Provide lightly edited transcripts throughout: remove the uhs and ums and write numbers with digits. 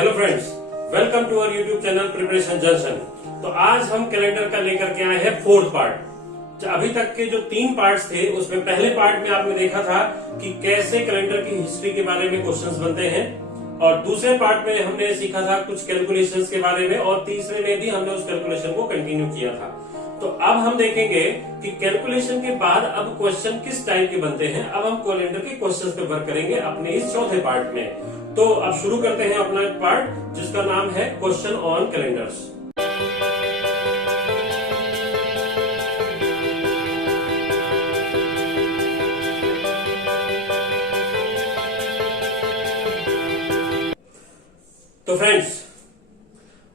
Hello friends, welcome to our YouTube channel preparation junction. तो आज हम कैलेंडर का लेकर के आए हैं फोर्थ पार्ट। अभी तक के जो 3 पार्ट्स थे उसमें पहले पार्ट में आपने देखा था कि कैसे कैलेंडर की हिस्ट्री के बारे में क्वेश्चंस बनते हैं, और दूसरे पार्ट में हमने सीखा था कुछ कैलकुलेशंस के बारे में, और तीसरे में भी हमने उस कैलकुलेशन को कंटिन्यू किया था। तो अब हम देखेंगे कि कैलकुलेशन के बाद अब क्वेश्चन किस टाइप के बनते हैं। अब हम कैलेंडर के क्वेश्चंस पे वर्क करेंगे अपने इस चौथे पार्ट में। तो अब शुरू करते हैं अपना पार्ट जिसका नाम है क्वेश्चन ऑन कैलेंडर्स। तो फ्रेंड्स,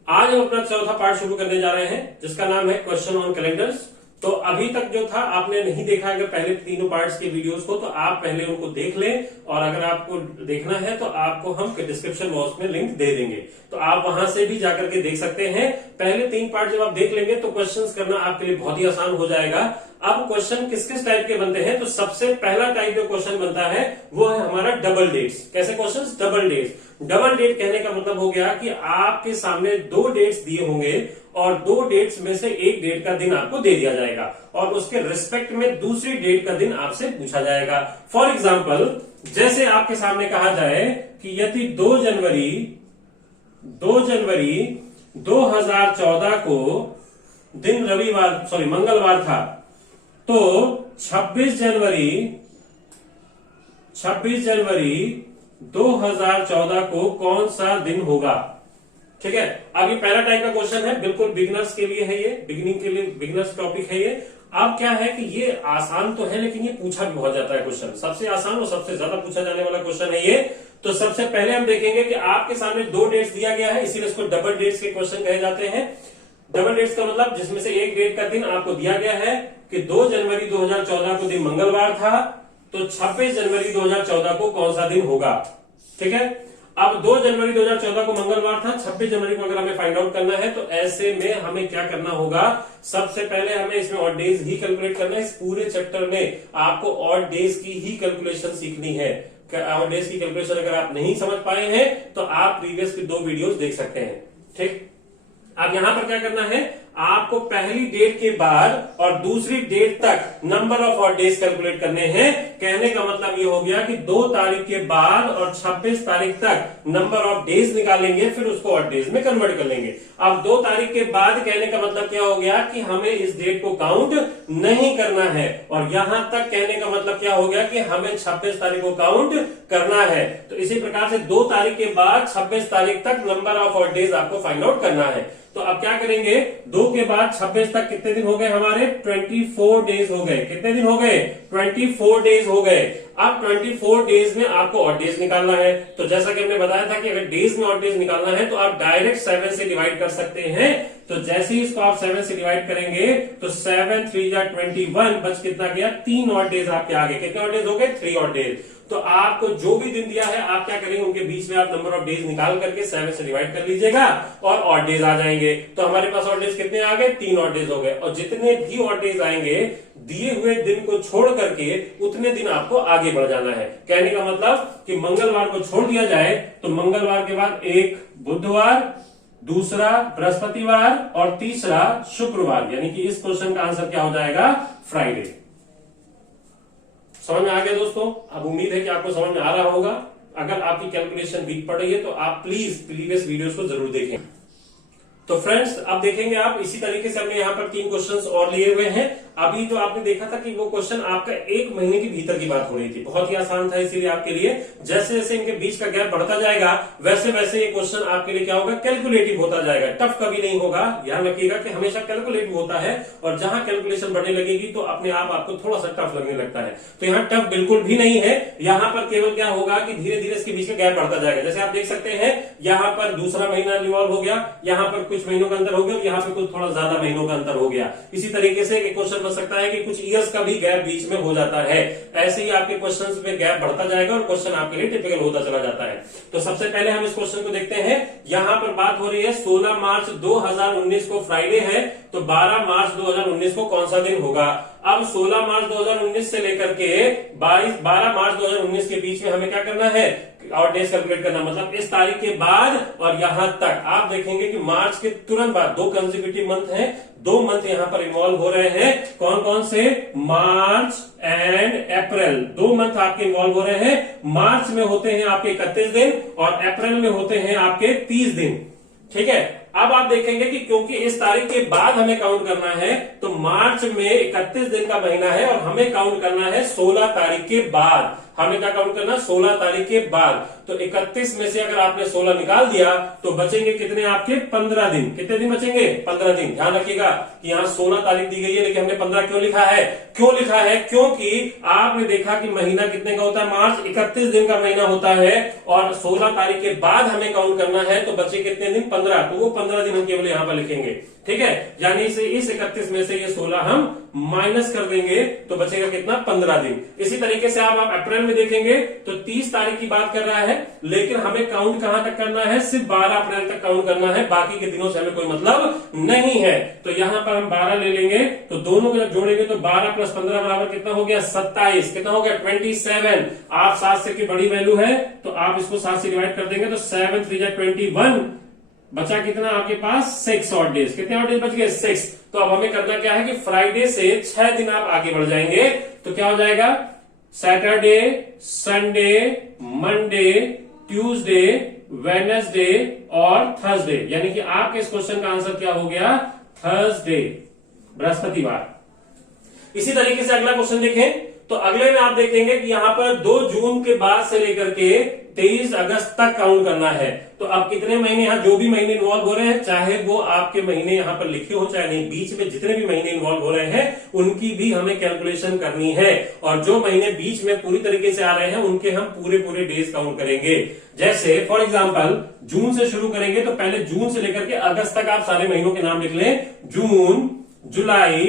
आज हम अपना चौथा पार्ट शुरू करने जा रहे हैं जिसका नाम है क्वेश्चन ऑन कैलेंडर्स। तो अभी तक जो था आपने नहीं देखा अगर पहले तीनों पार्ट्स के वीडियोस को, तो आप पहले उनको देख लें, और अगर आपको देखना है तो आपको हम डिस्क्रिप्शन बॉक्स में लिंक दे देंगे, तो आप वहां से भी जाकर के देख सकते हैं। पहले 3 पार्ट जब आप देख लेंगे तो क्वेश्चंस करना आपके लिए बहुत ही आसान हो जाएगा। अब क्वेश्चन किस किस टाइप के बनते हैं, तो सबसे पहला टाइप जो क्वेश्चन बनता है वो है हमारा डबल डेट्स। कैसे questions? Double dates. Double date कहने का मतलब हो गया कि आपके सामने 2 डेट्स दिए होंगे और 2 डेट्स में से एक डेट का दिन आपको दे दिया जाएगा और उसके रिस्पेक्ट में दूसरी डेट का दिन आपसे पूछा जाएगा। फॉर एग्जाम्पल, जैसे आपके सामने कहा जाए कि यदि 2 जनवरी 2014 को दिन मंगलवार था, तो 26 जनवरी 2014 को कौन सा दिन होगा? ठीक है, अब ये पहला टाइप का क्वेश्चन है, बिल्कुल बिगिनर्स के लिए है, ये बिगिनिंग के लिए बिगिनर्स टॉपिक है ये। अब क्या है कि ये आसान तो है लेकिन ये पूछा भी बहुत जाता है क्वेश्चन, सबसे आसान और सबसे ज्यादा पूछा जाने वाला क्वेश्चन है ये। तो सबसे पहले हम देखेंगे कि आपके सामने 2 डेट्स दिया गया है, इसीलिए इसको डबल डेट्स के क्वेश्चन कहे जाते हैं। डबल डेट्स का मतलब जिसमें से एक डेट का दिन आपको दिया गया है कि 2 जनवरी 2014 को दिन मंगलवार था, तो 26 जनवरी 2014 को कौन सा दिन होगा? ठीक है, अब 2 जनवरी 2014 को मंगलवार था, 26 जनवरी को अगर हमें फाइंड आउट करना है तो ऐसे में हमें क्या करना होगा? सबसे पहले हमें इसमें ऑड डेज ही कैलकुलेट करना है। इस पूरे चैप्टर में आपको ऑड डेज की ही कैलकुलेशन सीखनी है। ऑड डेज की कैलकुलेशन अगर आप नहीं समझ पाए हैं तो आप प्रीवियस की 2 वीडियोस देख सकते हैं। ठीक, अब यहां पर क्या करना है, आपको पहली डेट के बाद और दूसरी डेट तक number of odd days calculate करने हैं। कहने का मतलब ये हो गया कि 2 तारीख के बाद और 26 तारीख तक नंबर ऑफ डेज निकालेंगे, फिर उसको ऑड डेज में कन्वर्ट कर लेंगे। अब 2 तारीख के बाद कहने का मतलब क्या हो गया कि हमें इस डेट को काउंट नहीं करना है, और यहां तक कहने का मतलब क्या हो गया कि हमें 26 तारीख को काउंट करना है। तो इसी प्रकार से 2 तारीख के बाद 26 तारीख तक नंबर ऑफ ऑड डेज आपको फाइंड आउट करना है। तो अब क्या करेंगे, 2 के बाद 26 तक कितने दिन हो गए हमारे? 24 डेज हो गए। कितने दिन हो गए? 24 डेज हो गए। अब 24 डेज में आपको ऑड डेज निकालना है। तो जैसा कि हमने बताया था कि अगर डेज में ऑड डेज निकालना है तो आप डायरेक्ट 7 से डिवाइड कर सकते हैं। तो जैसे ही इसको आप 7 से डिवाइड करेंगे तो 7 3 जा 21, बच कितना गया? 3 ऑड डेज आपके आगे। कितने ऑड डेज हो गए? 3 ऑड डेज। तो आपको जो भी दिन दिया है आप क्या करेंगे, उनके बीच में आप नंबर ऑफ डेज निकाल करके 7 से डिवाइड कर लीजिएगा और ऑड डेज आ जाएंगे। तो हमारे पास ऑड डेज कितने आ गए? 3 ऑड डेज हो गए। और जितने भी ऑड डेज आएंगे, दिए हुए दिन को छोड़ करके उतने दिन आपको आगे बढ़ जाना है। कहने का मतलब कि मंगलवार को छोड़ दिया जाए तो मंगलवार के बाद एक बुधवार, दूसरा बृहस्पतिवार और तीसरा शुक्रवार, यानी कि इस क्वेश्चन का आंसर क्या हो जाएगा? फ्राइडे। समझ में आ गया दोस्तों? अब उम्मीद है कि आपको समझ में आ रहा होगा। अगर आपकी कैलकुलेशन वीक पड़ रही है तो आप प्लीज प्रीवियस वीडियोस को जरूर देखें। तो फ्रेंड्स, अब देखेंगे आप इसी तरीके से हमने यहाँ पर 3 क्वेश्चंस और लिए हुए हैं। अभी जो आपने देखा था कि वो क्वेश्चन आपका 1 महीने के भीतर की बात हो रही थी, बहुत ही आसान था इसीलिए आपके लिए। जैसे जैसे इनके बीच का गैप बढ़ता जाएगा वैसे वैसे ये क्वेश्चन आपके लिए क्या होगा? कैलकुलेटिव होता जाएगा, टफ कभी नहीं होगा। ध्यान रखिएगा कि हमेशा कैलकुलेटिव होता है, और जहां कैलकुलेशन बढ़ने लगेगी तो अपने आप आपको थोड़ा सा टफ लगने लगता है। तो यहाँ टफ बिल्कुल भी नहीं है, यहाँ पर केवल क्या होगा कि धीरे धीरे इसके बीच का गैप बढ़ता जाएगा। जैसे आप देख सकते हैं यहाँ पर दूसरा महीना रिवॉल्व हो गया, यहाँ पर कुछ महीनों का अंतर हो गया, यहाँ पे कुछ थोड़ा ज्यादा महीनों का अंतर हो गया। इसी तरीके से क्वेश्चन बन सकता है कि कुछ ईयर्स का भी गैप बीच में हो जाता है। ऐसे ही आपके क्वेश्चंस में गैप बढ़ता जाएगा और क्वेश्चन आपके लिए टिपिकल होता चला जाता है। तो सबसे पहले हम इस क्वेश्चन को देखते हैं। यहाँ पर बात हो रही है 16 मार्च 2019 को फ्राइडे है, तो 12 मार्च 2019 को कौन सा दिन होगा? अब 16 मार्च 2019 से लेकर के 12 मार्च 2019 के बीच में हमें क्या करना है? और डेज कैलकुलेट करना, मतलब इस तारीख के बाद और यहां तक आप देखेंगे कि मार्च के तुरंत बाद 2 कंसेक्यूटिव मंथ हैं, 2 मंथ यहां पर इन्वॉल्व हो रहे हैं। कौन कौन से? मार्च एंड अप्रैल, 2 मंथ आपके इन्वॉल्व हो रहे हैं। मार्च में होते हैं आपके 31 दिन और अप्रैल में होते हैं आपके 30 दिन। ठीक है, अब आप देखेंगे कि क्योंकि इस तारीख के बाद हमें काउंट करना है, तो मार्च में 31 दिन का महीना है और हमें काउंट करना है 16 तारीख के बाद। हमें क्या काउंट करना? 16 तारीख के बाद। तो 31 में से अगर आपने 16 निकाल दिया तो बचेंगे कितने आपके? 15 दिन। कितने दिन बचेंगे? 15 दिन। ध्यान रखिएगा कि यहाँ 16 तारीख दी गई है, लेकिन हमने 15 क्यों लिखा है? क्यों लिखा है? क्योंकि आपने देखा कि महीना कितने का होता है? मार्च 31 दिन का महीना होता है और 16 तारीख के बाद हमें काउंट करना है, तो बचे कितने दिन? 15। तो वो 15 दिन हम केवल यहां पर लिखेंगे। ठीक है, यानी इस 31 में से ये 16 हम माइनस कर देंगे, तो बचेगा कितना? 15 दिन। इसी तरीके से आप अप्रैल में देखेंगे तो 30 तारीख की बात कर रहा है, लेकिन हमें काउंट कहां तक करना है? सिर्फ 12 अप्रैल तक काउंट करना है, बाकी के दिनों से हमें कोई मतलब नहीं है। तो यहां पर हम 12 ले लेंगे, तो दोनों को जब जोड़ेंगे तो 12 प्लस 15 बराबर कितना हो गया? 27। कितना हो गया? 27। आप 7 से की बड़ी वैल्यू है तो आप इसको 7 से डिवाइड कर देंगे, तो 7 3 21। बचा कितना आपके पास? 6 ऑड डेज। कितने ऑड डेज बच गए? 6। तो अब हमें करना क्या है कि फ्राइडे से 6 दिन आप आगे बढ़ जाएंगे, तो क्या हो जाएगा? Saturday, Sunday, Monday, Tuesday, Wednesday और थर्सडे। यानी कि आपके इस क्वेश्चन का आंसर क्या हो गया? थर्सडे, बृहस्पतिवार। इसी तरीके से अगला क्वेश्चन देखें, तो अगले में आप देखेंगे कि यहां पर 2 जून के बाद से लेकर के 23 अगस्त तक काउंट करना है। तो अब कितने महीने, यहां जो भी महीने इन्वॉल्व हो रहे हैं, चाहे वो आपके महीने यहां पर लिखे हो चाहे नहीं, बीच में जितने भी महीने इन्वॉल्व हो रहे हैं उनकी भी हमें कैलकुलेशन करनी है। और जो महीने बीच में पूरी तरीके से आ रहे हैं उनके हम पूरे पूरे डेज काउंट करेंगे। जैसे फॉर एग्जाम्पल जून से शुरू करेंगे, तो पहले जून से लेकर के अगस्त तक आप सारे महीनों के नाम लिख लें। जून, जुलाई,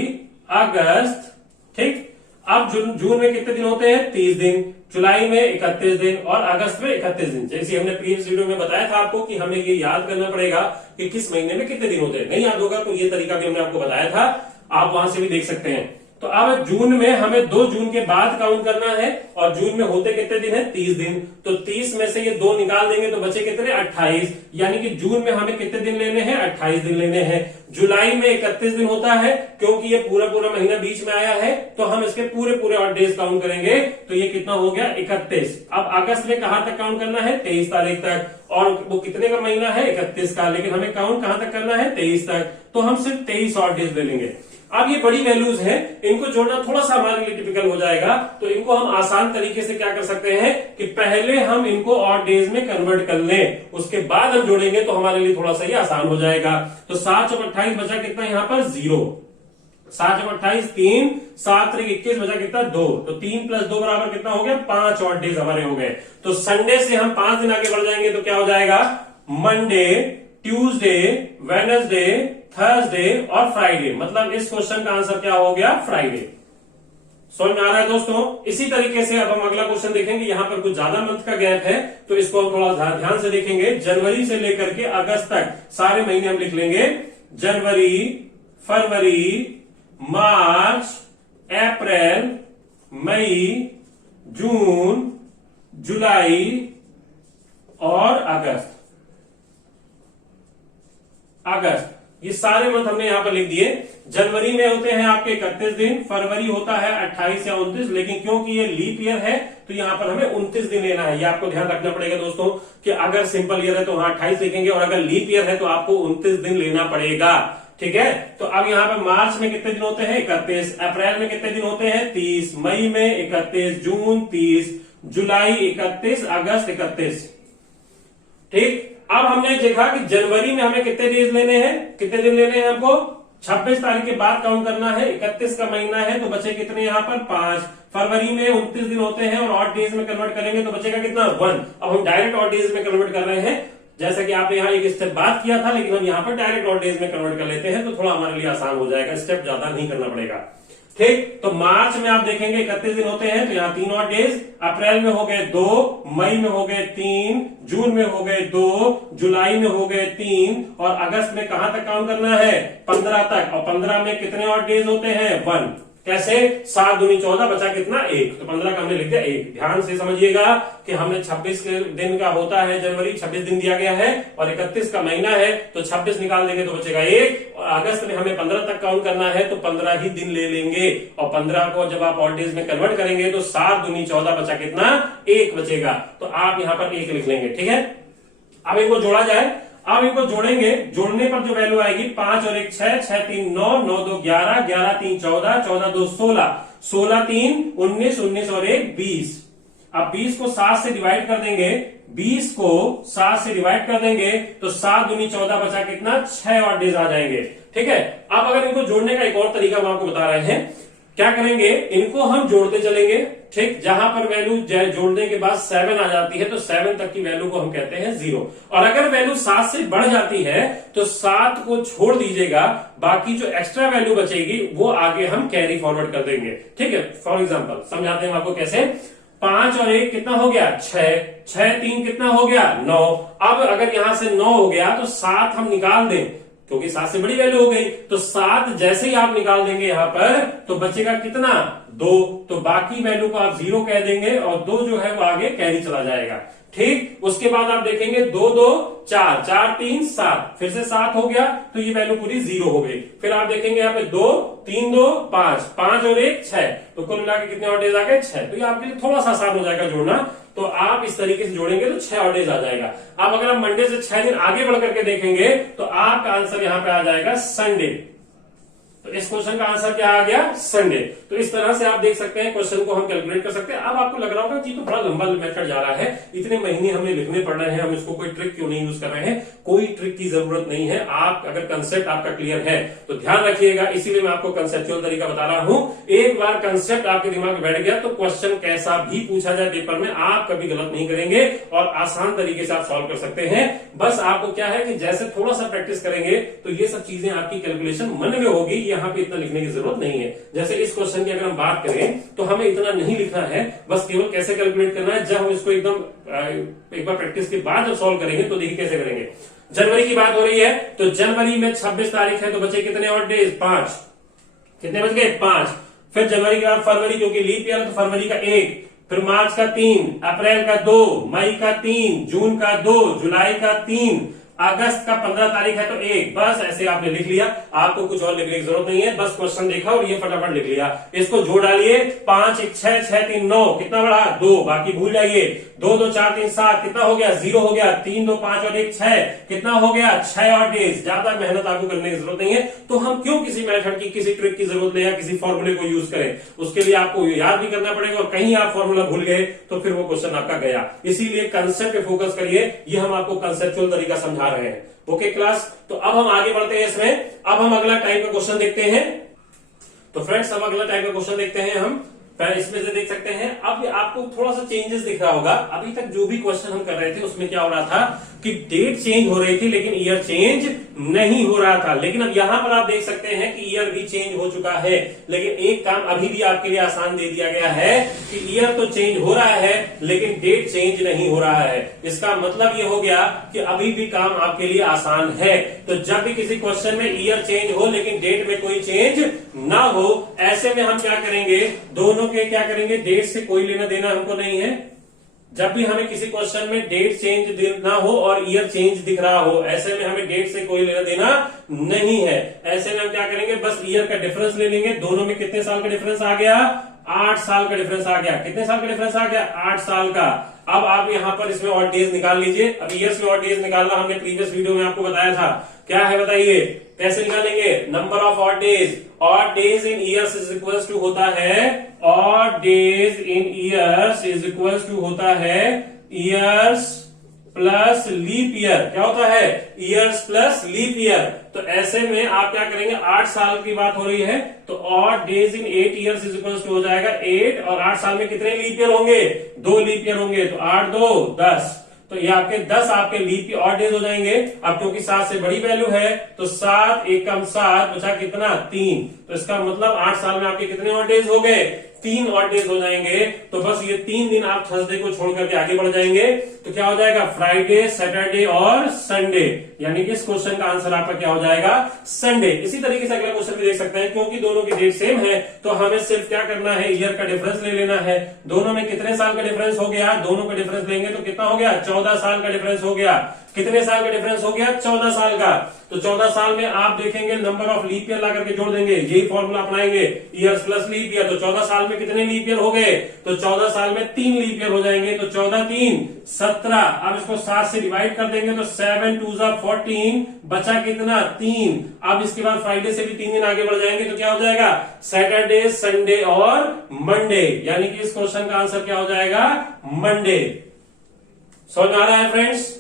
अगस्त। ठीक, अब जून में कितने दिन होते हैं? 30 दिन, जुलाई में 31 दिन और अगस्त में 31 दिन। जैसे हमने प्रीवियस वीडियो में बताया था आपको कि हमें ये याद करना पड़ेगा कि किस महीने में कितने दिन होते हैं। नहीं याद होगा तो ये तरीका भी हमने आपको बताया था, आप वहां से भी देख सकते हैं। तो अब जून में हमें 2 जून के बाद काउंट करना है और जून में होते कितने दिन है? 30 दिन। तो 30 में से ये 2 निकाल देंगे तो बचे कितने? 28। यानी कि जून में हमें कितने दिन लेने हैं? 28 दिन लेने हैं। जुलाई में 31 दिन होता है, क्योंकि ये पूरा पूरा महीना बीच में आया है, तो हम इसके पूरे पूरे और डेज काउंट करेंगे। तो ये कितना हो गया? 31। अब अगस्त में कहां तक काउंट करना है? 23 तारीख तक। और वो कितने का महीना है? 31 का, लेकिन हमें काउंट कहां तक करना है? 23 तक। तो हम सिर्फ 23 और डेज ले लेंगे। अब ये बड़ी वैल्यूज हैं, इनको जोड़ना थोड़ा सा हमारे लिए टिपिकल हो जाएगा, तो इनको हम आसान तरीके से क्या कर सकते हैं कि पहले हम इनको ऑड डेज में कन्वर्ट कर लें, उसके बाद हम जोड़ेंगे तो हमारे लिए थोड़ा सा ये आसान हो जाएगा। तो 7 और 28 बचा कितना यहां पर? 0। 7 और 28 3, 7 3 21 बचा कितना? 2। तो 3 प्लस 2 बराबर कितना हो गया? 5 ऑड डेज हमारे हो गए। तो संडे से हम 5 दिन आगे बढ़ जाएंगे तो क्या हो जाएगा? मंडे, ट्यूसडे, वेडनेसडे, थर्सडे और फ्राइडे। मतलब इस क्वेश्चन का आंसर क्या हो गया? फ्राइडे। समझ में आ रहा है दोस्तों? इसी तरीके से अब हम अगला क्वेश्चन देखेंगे। यहां पर कुछ ज्यादा मंथ का गैप है, तो इसको हम थोड़ा ध्यान से देखेंगे। जनवरी से लेकर के अगस्त तक सारे महीने हम लिख लेंगे। जनवरी, फरवरी, मार्च, अप्रैल, मई, जून, जुलाई और अगस्त। ये सारे मंथ हमने यहां पर लिख दिए। जनवरी में होते हैं आपके 31 दिन, फरवरी होता है 28 या 29, लेकिन क्योंकि ये लीप ईयर है तो यहां पर हमें 29 दिन लेना है। ये आपको ध्यान रखना पड़ेगा दोस्तों कि अगर सिंपल ईयर है तो वहां 28 लिखेंगे और अगर लीप ईयर है तो आपको 29 दिन लेना पड़ेगा। ठीक है, तो अब यहां पर मार्च में कितने दिन होते हैं? 31। अप्रैल में कितने दिन होते हैं? 30। मई में 31, जून 30, जुलाई 31, अगस्त 31। ठीक, अब हमने देखा कि जनवरी में हमें कितने डेज लेने हैं? कितने दिन लेने हैं हमको? 26 तारीख के बाद काउंट करना है। 31 का महीना है तो बचे कितने यहां पर? 5। फरवरी में 29 दिन होते हैं और ऑड डेज में कन्वर्ट करेंगे तो बचेगा कितना? 1। अब हम डायरेक्ट ऑड डेज में कन्वर्ट कर रहे हैं, जैसा कि आपने यहाँ एक स्टेप बात किया था, लेकिन हम यहाँ पर डायरेक्ट ऑड डेज में कन्वर्ट कर लेते हैं तो थोड़ा हमारे लिए आसान हो जाएगा, स्टेप ज्यादा नहीं करना पड़ेगा। ठीक, तो मार्च में आप देखेंगे 31 दिन होते हैं तो यहाँ 3 और डेज। अप्रैल में हो गए 2, मई में हो गए 3, जून में हो गए 2, जुलाई में हो गए 3 और अगस्त में कहां तक काउंट करना है? 15 तक। और 15 में कितने और डेज होते हैं? 1। कैसे? 7 दूनी 14 बचा कितना? 1, तो 15 का हमने लिख दिया 1। ध्यान से समझिएगा कि हमने 26 दिन का होता है जनवरी, 26 दिन दिया गया है और 31 का महीना है, तो 26 निकाल देंगे तो बचेगा 1, और अगस्त में हमें 15 तक काउंट करना है तो 15 ही दिन ले लेंगे, और 15 को जब आप ऑड डेज में कन्वर्ट करेंगे तो 7 दूनी 14 बचा कितना? 1 बचेगा, तो आप यहां पर 1 लिख लेंगे। ठीक है, अब इनको जोड़ा जाए। अब इनको जोड़ेंगे, जोड़ने पर जो वैल्यू आएगी 5 और 1 6, 6 3 9, 9 2 11, 11 3 14, 14 2 16, 16 3 19, 19 और 1 20। अब 20 को 7 से डिवाइड कर देंगे, 20 को 7 से डिवाइड कर देंगे तो 7 दूनी 14 बचा कितना? 6 और डेज आ जाएंगे। ठीक है, अब अगर इनको जोड़ने का एक और तरीका हम आपको बता रहे हैं, क्या करेंगे? इनको हम जोड़ते चलेंगे। ठीक, जहां पर वैल्यू जोड़ने के बाद 7 आ जाती है तो 7 तक की वैल्यू को हम कहते हैं 0, और अगर वैल्यू 7 से बढ़ जाती है तो 7 को छोड़ दीजिएगा, बाकी जो एक्स्ट्रा वैल्यू बचेगी वो आगे हम कैरी फॉरवर्ड कर देंगे। ठीक है, फॉर एग्जांपल समझाते हैं आपको कैसे। 5 और 1 कितना हो गया? 6, 6 3 कितना हो गया? 9। अब अगर यहां से 9 हो गया तो 7 हम निकाल दें, क्योंकि 7 से बड़ी वैल्यू हो गई, तो 7 जैसे ही आप निकाल देंगे यहां पर तो बचेगा कितना? 2, तो बाकी वैल्यू को आप 0 कह देंगे और 2 जो है वो आगे कैरी चला जाएगा। ठीक, उसके बाद आप देखेंगे 2 2 4, 4 3 7, फिर से 7 हो गया तो ये वैल्यू पूरी 0 हो गई। फिर आप देखेंगे यहाँ पे 2 3 2 5, 5 और 1 6, तो कुल मिला के कितने और डेज आ गए? 6। तो ये आपके लिए थोड़ा सा आसान हो जाएगा जोड़ना, तो आप इस तरीके से जोड़ेंगे तो 6 और डेज आ जाएगा। अब अगर आप मंडे से 6 दिन आगे बढ़ करके देखेंगे तो आपका आंसर यहां पे आ जाएगा संडे। तो इस क्वेश्चन का आंसर क्या आ गया? संडे। तो इस तरह से आप देख सकते हैं क्वेश्चन को हम कैलकुलेट कर सकते हैं। अब आपको लग रहा होगा कि तो बड़ा लंबा मेथड जा रहा है, इतने महीने हमें लिखने पड़ रहे हैं, हम इसको कोई ट्रिक क्यों नहीं यूज कर रहे हैं? कोई ट्रिक की जरूरत नहीं है। आप अगर कंसेप्ट आपका क्लियर है तो ध्यान रखिएगा, इसीलिए मैं आपको कंसेप्चुअल तरीका बता रहा हूं। एक बार कंसेप्ट आपके दिमाग में बैठ गया तो क्वेश्चन कैसा भी पूछा जाए पेपर में आप कभी गलत नहीं करेंगे और आसान तरीके से आप सॉल्व कर सकते हैं। बस आपको क्या है कि जैसे थोड़ा सा प्रैक्टिस करेंगे तो ये सब चीजें आपकी कैलकुलेशन मन में होगी, यहाँ पे इतना लिखने की जरूरत नहीं है। जैसे इस क्वेश्चन की अगर हम बात करें तो हमें इतना नहीं लिखना है, बस केवल कैसे कैलकुलेट करना है। जब हम इसको एकदम एक बार प्रैक्टिस के बाद जब सॉल्व करेंगे तो देखिए कैसे करेंगे। जनवरी की बात हो रही है तो जनवरी में 26 तारीख है तो बचे कितने और डेज? 5। कितने बच गए? 5। फिर जनवरी के बाद फरवरी, क्योंकि लीप ईयर तो फरवरी का 1, फिर मार्च का 3, अप्रैल का 2, मई का 3, जून का 2, जुलाई का 3, अगस्त का 15 तारीख है तो 1। बस ऐसे आपने लिख लिया, आपको कुछ और लिखने की जरूरत नहीं है। बस क्वेश्चन देखा और ये फटाफट लिख लिया। इसको जोड़ डालिए, 5 1 6, 6 3 9, कितना बढ़ा? 2, बाकी भूल जाइए। 2 2 4 3 7, कितना हो गया? 0 हो गया। 3 2 5 और 1 6, कितना हो गया? 6 और डेज। ज्यादा मेहनत आपको करने की जरूरत नहीं है, तो हम क्यों किसी मेथड की, किसी ट्रिक की जरूरत ले या किसी फॉर्मूले को यूज करें? उसके लिए आपको याद भी करना पड़ेगा और कहीं आप फॉर्मूला भूल गए तो फिर वो क्वेश्चन आपका गया। इसीलिए कंसेप्ट पे फोकस करिए, ये हम आपको कंसेप्चुअल तरीका समझा रहे हैं। ओके क्लास, तो अब हम आगे बढ़ते हैं इसमें। अब हम अगला टाइप का क्वेश्चन देखते हैं। तो फ्रेंड्स, अब अगला टाइप का क्वेश्चन देखते हैं हम। इसमें से देख सकते हैं, अब आपको थोड़ा सा चेंजेस दिख रहा होगा। अभी तक जो भी क्वेश्चन हम कर रहे थे उसमें क्या हो रहा था कि डेट चेंज हो रही थी लेकिन ईयर चेंज नहीं हो रहा था। लेकिन अब यहां पर आप देख सकते हैं कि ईयर भी चेंज हो चुका है, लेकिन एक काम अभी भी आपके लिए आसान दे दिया गया है कि ईयर तो चेंज हो रहा है लेकिन डेट चेंज नहीं हो रहा है। इसका मतलब ये हो गया कि अभी भी काम आपके लिए आसान है। तो जब भी किसी क्वेश्चन में ईयर चेंज हो लेकिन डेट में कोई चेंज ना हो, ऐसे में हम क्या करेंगे? दोनों के क्या करेंगे? डेट से कोई लेना देना हमको नहीं है। जब भी हमें किसी क्वेश्चन में डेट चेंज ना हो और ईयर चेंज दिख रहा हो, ऐसे में हमें डेट से कोई लेना देना नहीं है। ऐसे में हम क्या करेंगे? बस ईयर का डिफरेंस ले लेंगे। दोनों में कितने साल का डिफरेंस आ गया? 8 साल का डिफरेंस आ गया। कितने साल का डिफरेंस आ गया? 8 साल का। अब आप यहां पर इसमें और डेज निकाल लीजिए। अब ईयर्स में और डेज निकालना हमने प्रीवियस वीडियो में आपको बताया था। क्या है बताइए? कैसे निकालेंगे? Number of odd days. Odd days in years is equal to होता है, odd days in years is equal to होता है ईयर्स प्लस लीप ईयर। क्या होता है? Years plus leap year. तो ऐसे में आप क्या करेंगे? 8 साल की बात हो रही है तो odd days in 8 years is equal to हो जाएगा 8, और 8 साल में कितने लीप ईयर होंगे? 2 लीप ईयर होंगे। तो 8 2 10, तो ये आपके 10 आपके लीप ऑड डेज हो जाएंगे। अब क्योंकि 7 से बड़ी वैल्यू है तो 7 1 कम 7 बचा कितना? 3। तो इसका मतलब 8 साल में आपके कितने ऑड डेज हो गए? 3 ऑड डेज हो जाएंगे, तो बस ये 3 दिन आप थर्सडे को छोड़ करके आगे बढ़ जाएंगे, तो क्या हो जाएगा फ्राइडे, सैटरडे और संडे, यानी कि इस क्वेश्चन का आंसर आपका क्या हो जाएगा संडे। इसी तरीके से अगला क्वेश्चन भी देख सकते हैं, क्योंकि दोनों की डेट सेम है तो हमें सिर्फ क्या करना है, ईयर का डिफरेंस ले लेना है। दोनों में कितने साल का डिफरेंस हो गया, दोनों का डिफरेंस लेंगे तो कितना हो गया 14 साल का डिफरेंस हो गया। कितने साल का डिफरेंस हो गया 14 साल का। तो 14 साल में आप देखेंगे नंबर ऑफ लीप ईयर ला करके जोड़ देंगे, यही फॉर्मूला अपनाएंगे, ईयर्स प्लस लीप ईयर। तो 14 साल में कितने लीप ईयर हो गए, तो 14 साल में 3 लीप ईयर हो जाएंगे, तो 14 3 17। अब इसको 7 से डिवाइड कर देंगे तो 7 2 14, बचा कितना 3। अब इसके बाद फ्राइडे से भी 3 दिन आगे बढ़ जाएंगे तो क्या हो जाएगा सैटरडे, संडे और मंडे, यानी कि इस क्वेश्चन का आंसर क्या हो जाएगा मंडे। समझ में आ रहा है फ्रेंड्स।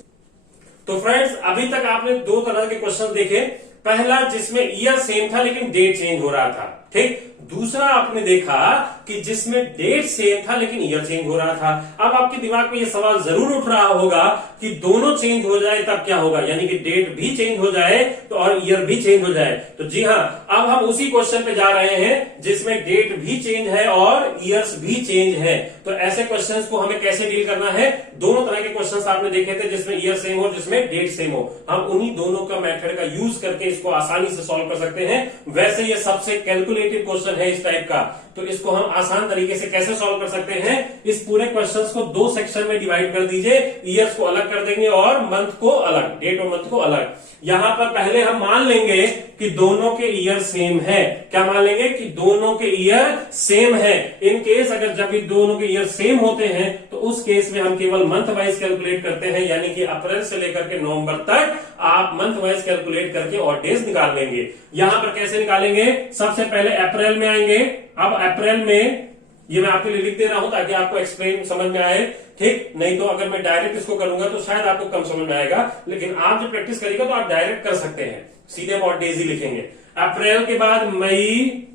तो फ्रेंड्स अभी तक आपने 2 तरह के क्वेश्चन देखे, पहला जिसमें ईयर सेम था लेकिन डेट चेंज हो रहा था, ठीक। दूसरा आपने देखा कि जिसमें डेट सेम था लेकिन ईयर चेंज हो रहा था। अब आपके दिमाग में यह सवाल जरूर उठ रहा होगा कि दोनों चेंज हो जाए तब क्या होगा, यानी कि डेट भी चेंज हो जाए तो और ईयर भी चेंज हो जाए। तो जी हां, अब हम उसी क्वेश्चन पे जा रहे हैं जिसमें डेट भी चेंज है और ईयर्स भी चेंज है। तो ऐसे क्वेश्चंस को हमें कैसे डील करना है, दोनों तरह के क्वेश्चंस आपने देखे थे जिसमें ईयर सेम हो जिसमें डेट सेम हो, हम उन्हीं दोनों का मेथड का यूज करके इसको आसानी से सॉल्व कर सकते हैं। वैसे ये सबसे कैलकुलेटिव क्वेश्चन है इस टाइप का, तो इसको हम आसान तरीके से कैसे सॉल्व कर सकते हैं, इस पूरे क्वेश्चंस को 2 सेक्शन में डिवाइड कर दीजिए, ईयर्स को अलग कर देंगे और मंथ को अलग, डेट और मंथ को अलग। यहां पर पहले हम मान लेंगे कि दोनों के ईयर सेम है। क्या मान लेंगे कि दोनों के ईयर सेम है। इन केस अगर जब भी दोनों के ईयर सेम होते हैं तो उस केस में हम केवल मंथ वाइज कैलकुलेट करते हैं, यानी कि अप्रैल से लेकर के नवंबर तक आप मंथ वाइज कैलकुलेट करके और डेज निकाल लेंगे। यहां पर कैसे निकालेंगे, सबसे पहले अप्रैल में आएंगे। अब अप्रैल में ये मैं आपके लिए लिख दे रहा हूं ताकि आपको एक्सप्लेन समझ में आए, ठीक। नहीं तो अगर मैं डायरेक्ट इसको करूंगा तो शायद आपको कम समझ में आएगा, लेकिन आप जब प्रैक्टिस करेंगे तो आप डायरेक्ट कर सकते हैं, सीधे और डेज ही लिखेंगे। अप्रैल के बाद मई,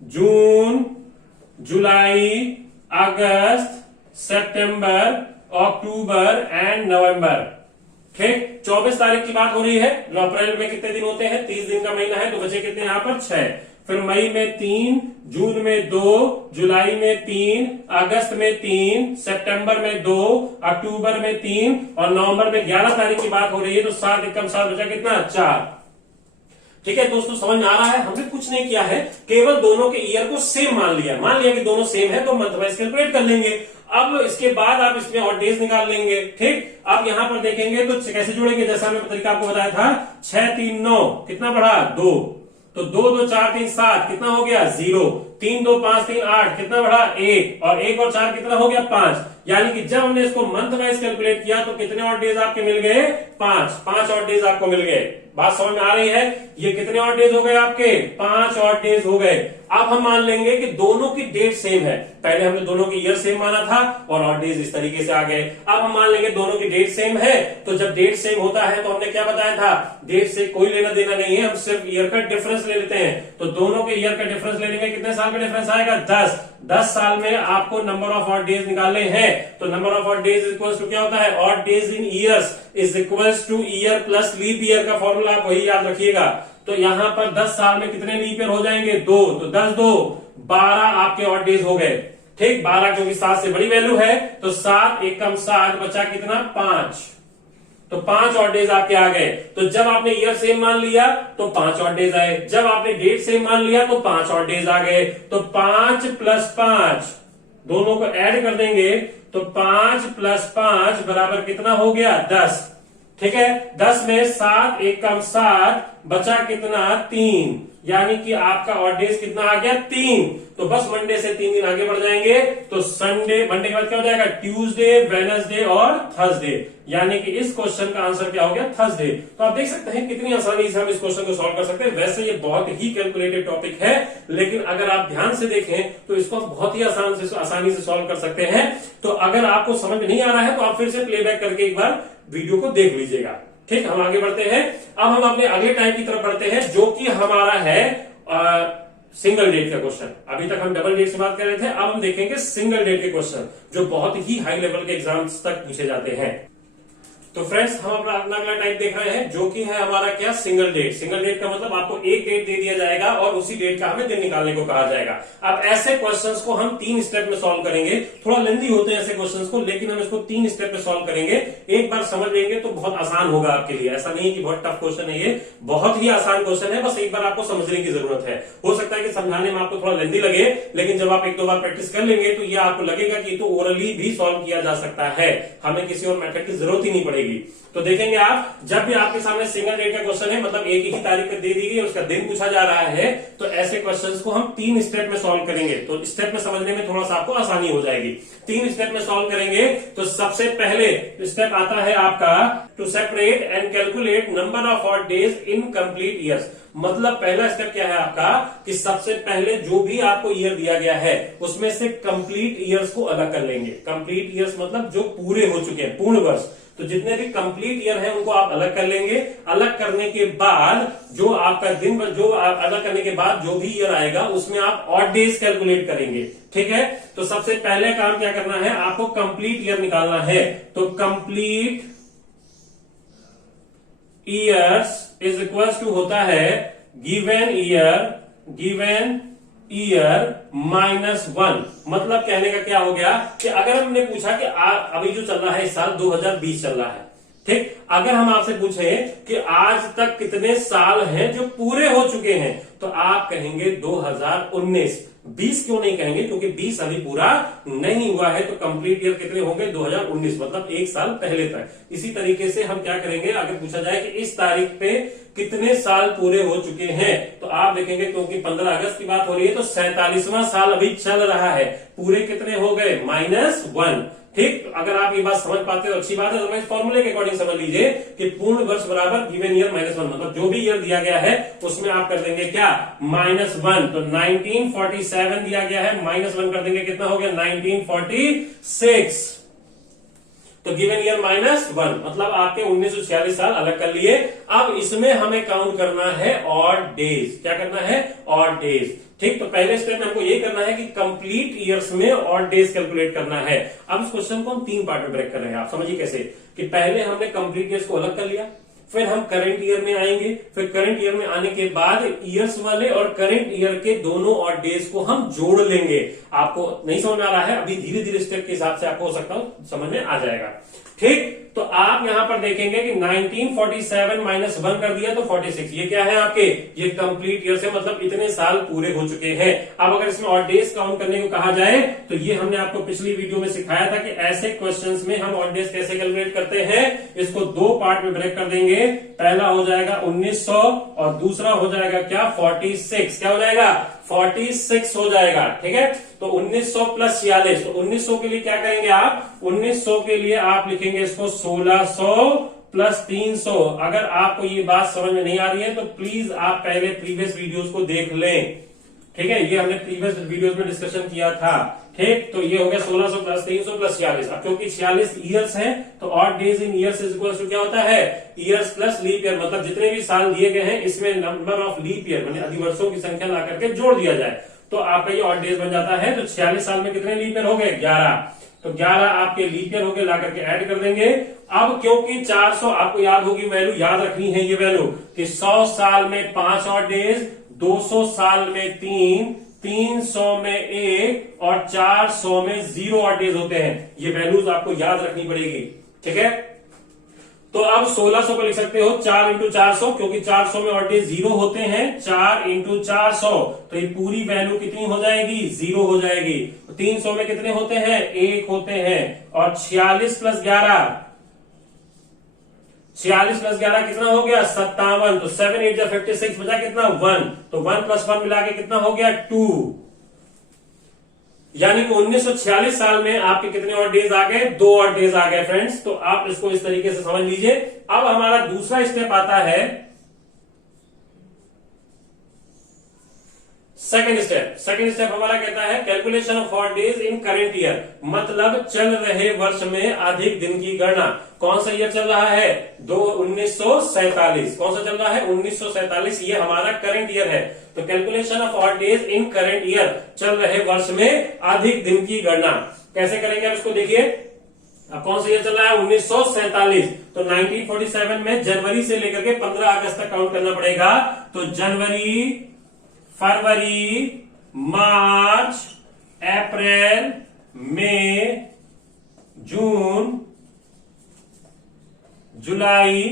जून, जुलाई, अगस्त, सितंबर, अक्टूबर एंड नवंबर, ठीक। 24 तारीख की बात हो रही है। अप्रैल में कितने दिन होते हैं, 30 दिन का महीना है, तो बचे कितने यहां पर 6। फिर मई में 3, जून में 2, जुलाई में 3, अगस्त में 3, सितंबर में 2, अक्टूबर में 3 और नवंबर में 11 तारीख की बात हो रही है, तो 7 एकम 7 बचा कितना 4। ठीक है दोस्तों, समझ में आ रहा है। हमने कुछ नहीं किया है, केवल दोनों के ईयर को सेम मान लिया कि दोनों सेम है तो मंथ वाइज कैलकुलेट कर लेंगे। अब इसके बाद आप इसमें और डेज निकाल लेंगे, ठीक। अब यहां पर देखेंगे तो कैसे जुड़ेंगे, जैसा मैंने तरीका आपको बताया था, 6 3 9, कितना बढ़ा 2, तो 2 2 4 3 7, कितना हो गया 0, 3 2 5 3 8, कितना बढ़ा 1, और 1 और 4 कितना हो गया 5। यानी कि जब हमने इसको मंथ वाइज कैलकुलेट किया तो कितने और डेज आपके मिल गए 5 और डेज आपको मिल गए। बात समझ में आ रही है, ये कितने और डेज हो गए आपके 5 और डेज हो गए। अब हम मान लेंगे कि दोनों की डेट सेम है, पहले हमने दोनों की ईयर सेम माना था और डेज इस तरीके से आ गए। अब हम मान लेंगे दोनों की डेट सेम है, तो जब डेट सेम होता है तो हमने क्या बताया था, डेट से कोई लेना देना नहीं है, हम सिर्फ ईयर का डिफरेंस ले लेते हैं। तो दोनों के ईयर का डिफरेंस ले लेंगे, कितने साल का डिफरेंस आएगा 10 साल में आपको नंबर ऑफ ऑड डेज निकालने हैं। तो number of odd days equals to क्या होता है, odd days in years is equals to year plus leap year का फॉर्मूला आप वही याद रखिएगा। तो यहां पर 10 साल में कितने लीप ईयर हो जाएंगे 2, तो 10 2 12 आपके ऑड डेज हो गए, ठीक। 12 क्योंकि 7 से बड़ी वैल्यू है, तो 7 एकम 7 बचा कितना 5, तो 5 ऑड डेज आपके आ गए। तो जब आपने ईयर सेम मान लिया तो 5 ऑड डेज आए, जब आपने डेट सेम मान लिया तो 5 ऑड डेज आ गए। तो 5 + 5 दोनों को ऐड कर देंगे तो 5 + 5 बराबर कितना हो गया 10, ठीक है। 10 में 7 एकम 7 बचा कितना 3, यानी कि आपका ऑड डेज कितना आ गया 3। तो बस मंडे से 3 दिन आगे बढ़ जाएंगे, तो संडे, मंडे के बाद क्या हो जाएगा ट्यूसडे, वेडनेसडे और थर्सडे, यानी कि इस क्वेश्चन का आंसर क्या हो गया थर्सडे। तो आप देख सकते हैं कितनी आसानी से हम इस क्वेश्चन को सॉल्व कर सकते हैं। वैसे ये बहुत ही कैलकुलेटेड टॉपिक है, लेकिन अगर आप ध्यान से देखें तो इसको हम बहुत ही आसानी से सॉल्व कर सकते हैं। तो अगर आपको समझ में नहीं आ रहा है तो आप फिर से प्लेबैक करके एक बार वीडियो को देख लीजिएगा, ठीक। हम आगे बढ़ते हैं, अब हम अपने अगले टाइप की तरफ बढ़ते हैं जो कि हमारा है सिंगल डेट का क्वेश्चन। अभी तक हम डबल डेट से बात कर रहे थे, अब हम देखेंगे सिंगल डेट के क्वेश्चन जो बहुत ही हाई लेवल के एग्जाम्स तक पूछे जाते हैं। तो फ्रेंड्स हम अपना अपना अगला टाइप देख रहे हैं, जो कि है हमारा क्या, सिंगल डेट। सिंगल डेट का मतलब आपको एक डेट दे दिया जाएगा और उसी डेट का हमें दिन निकालने को कहा जाएगा। अब ऐसे क्वेश्चंस को हम 3 स्टेप में सॉल्व करेंगे। थोड़ा लेंदी होते हैं ऐसे क्वेश्चंस को, लेकिन हम इसको 3 स्टेप में सॉल्व करेंगे। एक बार समझ लेंगे तो बहुत आसान होगा आपके लिए। ऐसा नहीं कि बहुत टफ क्वेश्चन है, ये बहुत ही आसान क्वेश्चन है, बस एक बार आपको समझने की जरूरत है। हो सकता है कि समझाने में आपको थोड़ा लेंदी लगे, लेकिन जब आप 1-2 बार प्रैक्टिस कर लेंगे तो ये आपको लगेगा कि तो ओरली भी सॉल्व किया जा सकता है, हमें किसी और मेथड की जरूरत ही नहीं पड़ेगी। तो देखेंगे आप, जब भी आपके सामने सिंगल डेट का क्वेश्चन है, मतलब एक ही तारीख पर दे दी गई, उसका दिन पूछा जा रहा है, तो ऐसे क्वेश्चंस को हम 3 स्टेप में सॉल्व करेंगे। तो स्टेप में समझने में थोड़ा सा आपको आसानी हो जाएगी। 3 स्टेप में सॉल्व करेंगे। तो सबसे पहले स्टेप आता है आपका to separate and calculate number of odd days in complete years. मतलब पहला स्टेप क्या है आपका, कि सबसे पहले जो भी आपको ईयर दिया गया है उसमें से कंप्लीट ईयर्स को अलग कर लेंगे। कंप्लीट ईयर्स मतलब जो पूरे हो चुके हैं, पूर्ण वर्ष। तो जितने भी कंप्लीट ईयर है उनको आप अलग कर लेंगे। अलग करने के बाद जो आपका दिन, जो अलग करने के बाद जो भी ईयर आएगा उसमें आप ऑड डेज कैलकुलेट करेंगे। ठीक है, तो सबसे पहले काम क्या करना है, आपको कंप्लीट ईयर निकालना है। तो complete years is equal to होता है गिवन ईयर -1। मतलब कहने का क्या हो गया कि अगर हमने पूछा कि अभी जो चल रहा है इस साल 2020 चल रहा है, ठीक, अगर हम आपसे पूछें कि आज तक कितने साल हैं जो पूरे हो चुके हैं, तो आप कहेंगे 2019। 20 क्यों नहीं कहेंगे, क्योंकि 20 अभी पूरा नहीं हुआ है। तो कंप्लीट ईयर कितने होंगे, 2019, मतलब 1 साल पहले तक। इसी तरीके से हम क्या करेंगे, अगर पूछा जाए कि इस तारीख पे कितने साल पूरे हो चुके हैं, तो आप देखेंगे क्योंकि 15 अगस्त की बात हो रही है, तो 47वां साल अभी चल रहा है। पूरे कितने हो गए, -1। ठीक, तो अगर आप ये बात समझ पाते हो अच्छी बात है। तो इस फॉर्मूले के अकॉर्डिंग समझ लीजिए कि पूर्ण वर्ष बराबर गिवन ईयर -1। मतलब जो भी ईयर दिया गया है उसमें आप कर देंगे क्या, -1। तो 1947 दिया गया है, -1 कर देंगे, कितना हो गया, 1946। तो गिवन ईयर -1, मतलब आपके 1946 साल अलग कर लिए। अब इसमें हमें काउंट करना है ऑड डेज। क्या करना है, ऑड डेज। ठीक, तो पहले स्टेप में हमको ये करना है कि कंप्लीट ईयर्स में ऑड डेज कैलकुलेट करना है। अब इस क्वेश्चन को हम 3 पार्ट में ब्रेक कर रहे हैं। आप समझिए कैसे, कि पहले हमने कंप्लीट ईयर्स को अलग कर लिया, फिर हम करंट ईयर में आएंगे, फिर करंट ईयर में आने के बाद ईयर्स वाले और करंट ईयर के दोनों ऑड डेज को हम जोड़ लेंगे। आपको नहीं समझ में आ रहा है, अभी धीरे धीरे स्टेप के हिसाब से आपको हो सकता है समझ में आ जाएगा। ठीक, तो आप यहां पर देखेंगे कि 1947 -1 कर दिया तो 46। ये क्या है आपके, ये कंप्लीट ईयर से, मतलब इतने साल पूरे हो चुके हैं। अब अगर इसमें ऑड डेज काउंट करने को कहा जाए, तो ये हमने आपको पिछली वीडियो में सिखाया था कि ऐसे क्वेश्चंस में हम ऑड डेज कैसे कैलकुलेट करते हैं। इसको 2 पार्ट में ब्रेक कर देंगे। पहला हो जाएगा 1900 और दूसरा हो जाएगा क्या, 46। क्या हो जाएगा, 46 हो जाएगा। ठीक है, तो 1900 + 46। तो 1900 के लिए क्या करेंगे आप, 1900 के लिए आप लिखेंगे इसको 1600 + 300। अगर आपको ये बात समझ में नहीं आ रही है तो प्लीज आप पहले प्रीवियस वीडियोस को देख लें। ठीक है, ये हमने प्रीवियस वीडियोस में डिस्कशन किया था। ठीक, तो ये हो गया 1600 + 300 + 46। अब क्योंकि 46 ईयर्स हैं, तो odd days in years is equal to क्या होता है, ईयर्स प्लस लीप ईयर। मतलब जितने भी साल दिए गए हैं इसमें नंबर ऑफ लीप ईयर माने अधिवर्षों की संख्या ला करके जोड़ दिया जाए, तो आपका ये ऑड डेज बन जाता है। तो 46 साल में कितने लीप ईयर हो गए, 11। तो 11 आपके लीप ईयर हो गए, ला करके ऐड कर देंगे। अब क्योंकि 400 आपको याद होगी, वैल्यू याद रखनी है, ये वैल्यू कि 100 साल में 5 ऑड डेज, 200 साल में 3, 300 में 1 और 400 में 0 ऑड डेज होते हैं। ये वैल्यूज आपको याद रखनी पड़ेगी। ठीक है, तो अब 1600 को लिख सकते हो 4 × 400, क्योंकि 400 में ऑड डेज 0 होते हैं। 4 × 400, तो ये पूरी वैल्यू कितनी हो जाएगी, 0 हो जाएगी। 300 में कितने होते हैं, 1 होते हैं। और 46 + 11, 46 + 11 कितना हो गया, 57। तो 7 × 8 = 56, बचा कितना, 1। तो 1 + 1 मिला के कितना हो गया, 2। यानी कि 1946 साल में आपके कितने ऑड डेज आ गए, 2 ऑड डेज आ गए फ्रेंड्स। तो आप इसको इस तरीके से समझ लीजिए। अब हमारा दूसरा स्टेप आता है सेकंड स्टेप हमारा कहता है calculation of odd days in current year. मतलब चल रहे वर्ष में अधिक दिन की गणना। कौन सा ईयर चल रहा है, 1947। कौन सा चल रहा है, 1947। ये हमारा करंट ईयर है। तो calculation of odd days in current year, चल रहे वर्ष में अधिक दिन की गणना कैसे करेंगे आप इसको देखिए। अब कौन सा ईयर चल रहा है? 1947। तो 1947 में जनवरी से लेकर के 15 अगस्त तक काउंट करना पड़ेगा। तो जनवरी, फरवरी, मार्च, अप्रैल, मई, जून, जुलाई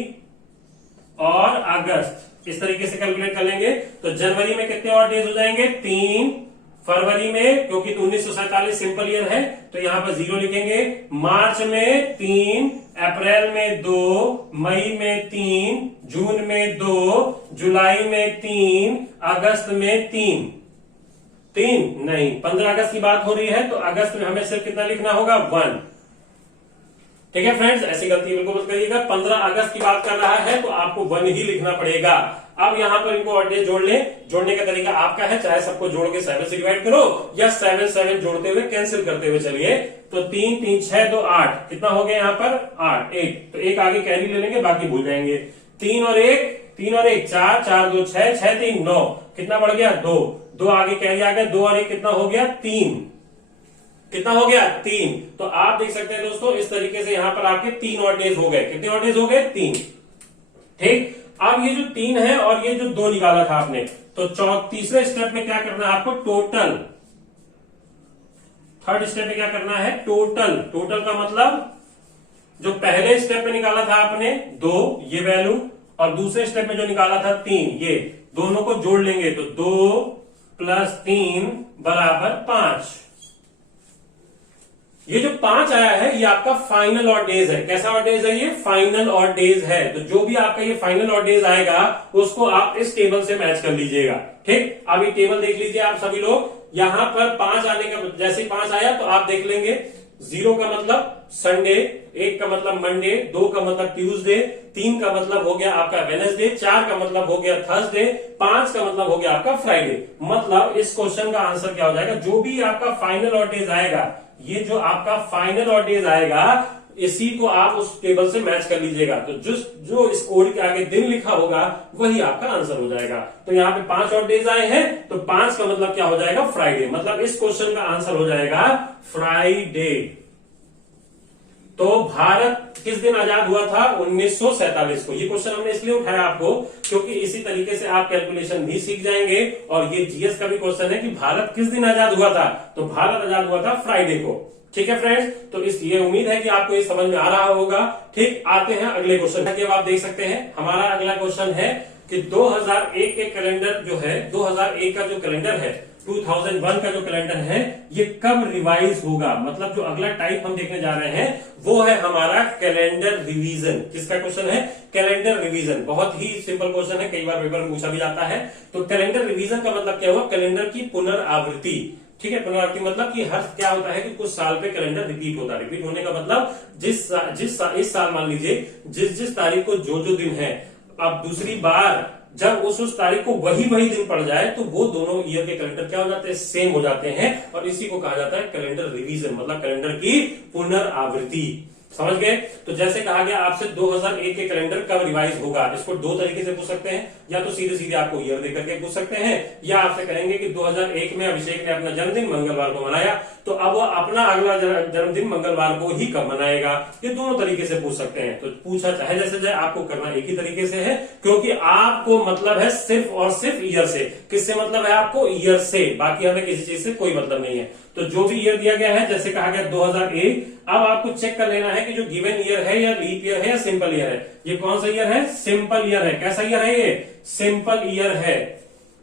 और अगस्त, इस तरीके से कैलकुलेट कर लेंगे। तो जनवरी में कितने और डेज हो जाएंगे? 3। फरवरी में, क्योंकि 1947 सिंपल ईयर है तो यहां पर 0 लिखेंगे। मार्च में 3, अप्रैल में 2, मई में 3, जून में 2, जुलाई में 3, अगस्त में 3 नहीं, 15 अगस्त की बात हो रही है तो अगस्त में हमें सिर्फ कितना लिखना होगा? 1। ठीक है फ्रेंड्स, ऐसी गलती बिल्कुल मत करिएगा। 15 अगस्त की बात कर रहा है तो आपको 1 ही लिखना पड़ेगा। अब यहां पर इनको और डेज जोड़ लें। जोड़ने का तरीका आपका है, चाहे सबको जोड़ के 7 से डिवाइड करो या 7 जोड़ते हुए कैंसिल करते हुए चलिए। तो 3 3 6 2 8, कितना हो गया यहाँ पर? 8। 1 तो 1 आगे कैरी ले लेंगे, बाकी भूल जाएंगे। 3 और 1 4, 4 2 6, 6 3 9, कितना बढ़ गया? 2 आगे कैरी आ गया, 2 और 1 कितना हो गया? 3। कितना हो गया? 3। तो आप देख सकते हैं दोस्तों, इस तरीके से यहां पर आपके 3 और डेज हो गए। कितने और डेज हो गए? 3। ठीक, अब ये जो 3 है और ये जो 2 निकाला था आपने, तो तीसरे स्टेप में क्या करना है आपको? टोटल। थर्ड स्टेप में क्या करना है? टोटल। टोटल का मतलब जो पहले स्टेप में निकाला था आपने 2, ये वैल्यू, और दूसरे स्टेप में जो निकाला था 3, ये दोनों को जोड़ लेंगे। तो 2 + 3 = 5। ये जो 5 आया है ये आपका फाइनल ऑड डेज है। कैसा ऑड डेज है? ये फाइनल ऑड डेज है। तो जो भी आपका ये फाइनल ऑड डेज आएगा उसको आप इस टेबल से मैच कर लीजिएगा। ठीक, अब ये टेबल देख लीजिए आप सभी लोग। यहां पर 5 आने का, जैसे ही 5 आया तो आप देख लेंगे 0 का मतलब संडे, 1 का मतलब मंडे, 2 का मतलब ट्यूसडे, 3 का मतलब हो गया आपका वेडनेसडे, 4 का मतलब हो गया थर्सडे, 5 का मतलब हो गया आपका फ्राइडे। मतलब इस क्वेश्चन का आंसर क्या हो जाएगा? जो भी आपका फाइनल ऑड डेज आएगा, ये जो आपका फाइनल ऑड डेज आएगा, इसी को आप उस टेबल से मैच कर लीजिएगा। तो जो इस कोड के आगे दिन लिखा होगा वही आपका आंसर हो जाएगा। तो यहाँ पे 5 ऑड डेज आए हैं तो 5 का मतलब क्या हो जाएगा? फ्राइडे। मतलब इस क्वेश्चन का आंसर हो जाएगा फ्राइडे। तो भारत किस दिन आजाद हुआ था? 1947 को। ये क्वेश्चन हमने इसलिए उठाया आपको क्योंकि इसी तरीके से आप कैलकुलेशन भी सीख जाएंगे। और ये जीएस का भी क्वेश्चन है कि भारत किस दिन आजाद हुआ था? तो भारत आजाद हुआ था फ्राइडे को। ठीक है फ्रेंड्स, तो ये उम्मीद है कि आपको ये समझ में आ रहा होगा। ठीक, आते हैं अगले क्वेश्चन। अब आप देख सकते हैं हमारा अगला क्वेश्चन है कि 2001 के कैलेंडर जो है, 2001 का जो कैलेंडर है, 2001 का जो कैलेंडर है, ये कब रिवाइज होगा? मतलब जो अगला टाइप हम देखने जा रहे हैं वो है हमारा कैलेंडर रिवीजन। किसका क्वेश्चन है? Calendar revision. बहुत ही सिंपल क्वेश्चन है, कई बार पेपर में पूछा भी जाता है। तो कैलेंडर रिवीजन का मतलब क्या हुआ? कैलेंडर की पुनरावृत्ति। ठीक है, पुनरावृत्ति मतलब कि हर क्या होता है कि कुछ साल पे कैलेंडर रिपीट होता है। रिपीट होने का मतलब इस साल मान लीजिए जिस तारीख को जो दिन है, अब दूसरी बार जब उस तारीख को वही दिन पड़ जाए तो वो दोनों ईयर के कैलेंडर क्या हो जाते हैं? सेम हो जाते हैं। और इसी को कहा जाता है कैलेंडर रिवीजन, मतलब कैलेंडर की पुनरावृत्ति। समझ गए? तो जैसे कहा गया आपसे 2001 के कैलेंडर कब रिवाइज होगा, इसको 2 तरीके से पूछ सकते हैं। या तो सीधे सीधे आपको ईयर देकर के पूछ सकते हैं, या आपसे कहेंगे कि 2001 में अभिषेक ने अपना जन्मदिन मंगलवार को मनाया, तो अब वो अपना अगला जन्मदिन मंगलवार को ही कब मनाएगा। ये दोनों तरीके से पूछ सकते हैं। तो पूछा चाहे जैसे जाए, आपको करना एक ही तरीके से है, क्योंकि आपको मतलब है सिर्फ और सिर्फ ईयर से। किससे मतलब है आपको? ईयर से। बाकी हमें किसी चीज से कोई मतलब नहीं है। तो जो भी ईयर दिया गया है, जैसे कहा गया 2001, अब आपको चेक कर लेना है कि जो गिवन ईयर है या लीप ईयर है या सिंपल ईयर है। ये कौन सा ईयर है? सिंपल ईयर है। कैसा ईयर है ये? सिंपल ईयर है।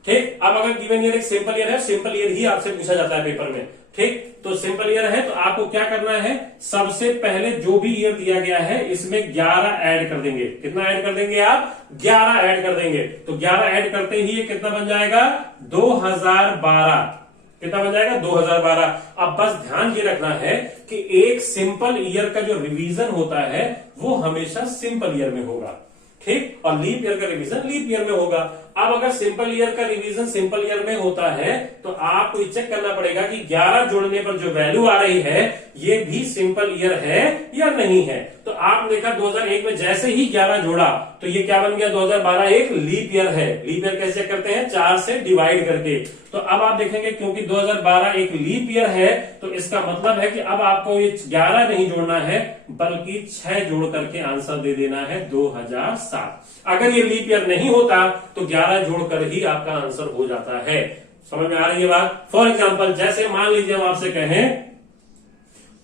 ठीक, अब अगर गिवन ईयर एक सिंपल ईयर है, सिंपल ईयर ही आपसे पूछा जाता है पेपर में। ठीक, तो सिंपल ईयर है तो आपको क्या करना है? सबसे पहले जो भी ईयर दिया गया है इसमें 11 ऐड कर देंगे। कितना ऐड कर देंगे आप? 11 ऐड कर देंगे। तो 11 ऐड करते ही ये कितना बन जाएगा? 2012। कितना बन जाएगा? 2012। अब बस ध्यान ये रखना है कि एक सिंपल ईयर का जो रिवीजन होता है वो हमेशा सिंपल ईयर में होगा। ठीक, और लीप ईयर का रिवीजन लीप ईयर में होगा। अब अगर सिंपल ईयर का रिवीजन सिंपल ईयर में होता है तो आपको चेक करना पड़ेगा कि 11 जोड़ने पर जो वैल्यू आ रही है ये भी सिंपल ईयर है या नहीं है। तो आप देखा 2001 में जैसे ही 11 जोड़ा तो ये क्या बन गया, 2012 एक लीप ईयर है। लीप ईयर कैसे करते हैं, 4 से डिवाइड करके। तो अब आप देखेंगे क्योंकि 2012 एक लीप ईयर है तो इसका मतलब है कि अब आपको ये 11 नहीं जोड़ना है बल्कि 6 जोड़ करके आंसर दे देना है 2007। अगर ये लीप ईयर नहीं होता तो 11 जोड़कर ही आपका आंसर हो जाता है। समझ में आ रही है बात। फॉर एग्जाम्पल जैसे मान लीजिए हम आपसे कहें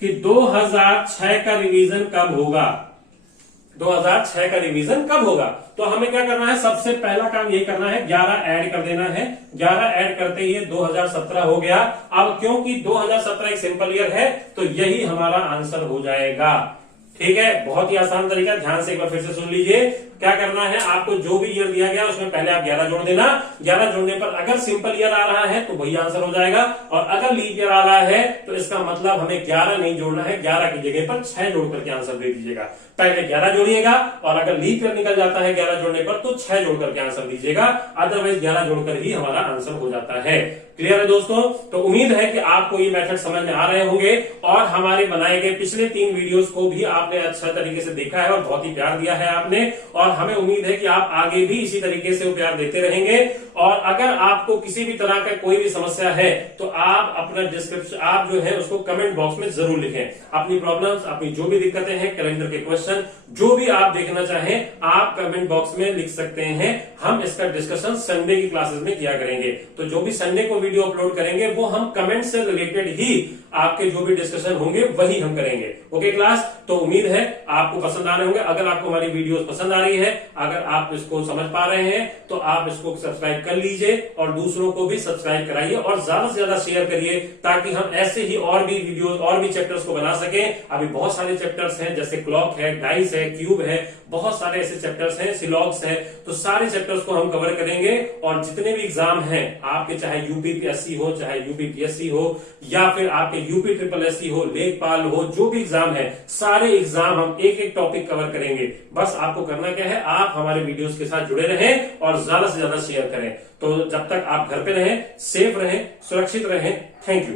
कि 2006 का रिवीजन कब होगा, 2006 का रिवीजन कब होगा, तो हमें क्या करना है, सबसे पहला काम ये करना है 11 ऐड कर देना है। 11 ऐड करते ही 2017 हो गया। अब क्योंकि 2017 एक सिंपल ईयर है तो यही हमारा आंसर हो जाएगा। ठीक है, बहुत ही आसान तरीका, ध्यान से एक बार फिर से सुन लीजिए। क्या करना है, आपको जो भी ईयर दिया गया उसमें पहले आप 11 जोड़ देना। 11 जोड़ने पर अगर सिंपल ईयर आ रहा है तो वही आंसर हो जाएगा, और अगर लीप ईयर आ रहा है तो इसका मतलब हमें 11 नहीं जोड़ना है, 11 की जगह पर 6 जोड़ करके आंसर दे दीजिएगा। पहले 11 जोड़िएगा और अगर लीप ईयर निकल जाता है 11 जोड़ने पर तो 6 जोड़ करके आंसर दीजिएगा, अदरवाइज 11 जोड़कर ही हमारा आंसर हो जाता है। क्लियर है दोस्तों। तो उम्मीद है कि आपको ये मेथड समझ में आ रहे होंगे और हमारे बनाए गए पिछले 3 वीडियोस को भी आपने अच्छा तरीके से देखा है और बहुत ही प्यार दिया है आपने, और हमें उम्मीद है कि आप आगे भी इसी तरीके से प्यार देते रहेंगे। और अगर आपको किसी भी तरह का कोई भी समस्या है तो आप अपना डिस्क्रिप्शन आप जो है उसको कमेंट बॉक्स में जरूर लिखें। अपनी प्रॉब्लम्स, अपनी जो भी दिक्कतें हैं, कैलेंडर के क्वेश्चन जो भी आप देखना चाहें आप कमेंट बॉक्स में लिख सकते हैं। हम इसका डिस्कशन संडे की क्लासेस में किया करेंगे। तो जो भी संडे को वीडियो अपलोड करेंगे वो हम कमेंट से रिलेटेड ही आपके जो भी डिस्कशन होंगे वही हम करेंगे। ओके क्लास, तो उम्मीद है आपको पसंद आ रहे होंगे। अगर आपको हमारी वीडियोस पसंद आ रही है, अगर आप इसको समझ पा रहे हैं तो आप इसको सब्सक्राइब कर लीजिए और दूसरों को भी सब्सक्राइब कराइए और ज्यादा से ज्यादा शेयर करिए ताकि हम ऐसे ही और भी वीडियोस और भी चैप्टर्स को बना सकें। अभी बहुत सारे चैप्टर्स हैं जैसे क्लॉक है, डाइस है, क्यूब है, बहुत सारे ऐसे चैप्टर्स हैं, सिलॉग्स है, तो सारे चैप्टर्स को हम कवर करेंगे। और जितने भी एग्जाम हैं आपके, चाहे यूपीपीएससी हो, चाहे यूपीपीएससी हो, या फिर आपके यूपी ट्रिपल एससी हो, लेखपाल हो, जो भी एग्जाम है सारे एग्जाम हम एक एक टॉपिक कवर करेंगे। बस आपको करना क्या है, आप हमारे वीडियोस के साथ जुड़े रहें और ज्यादा से ज्यादा शेयर करें। तो जब तक आप घर पे रहें, सेफ रहें, सुरक्षित रहें। Thank you.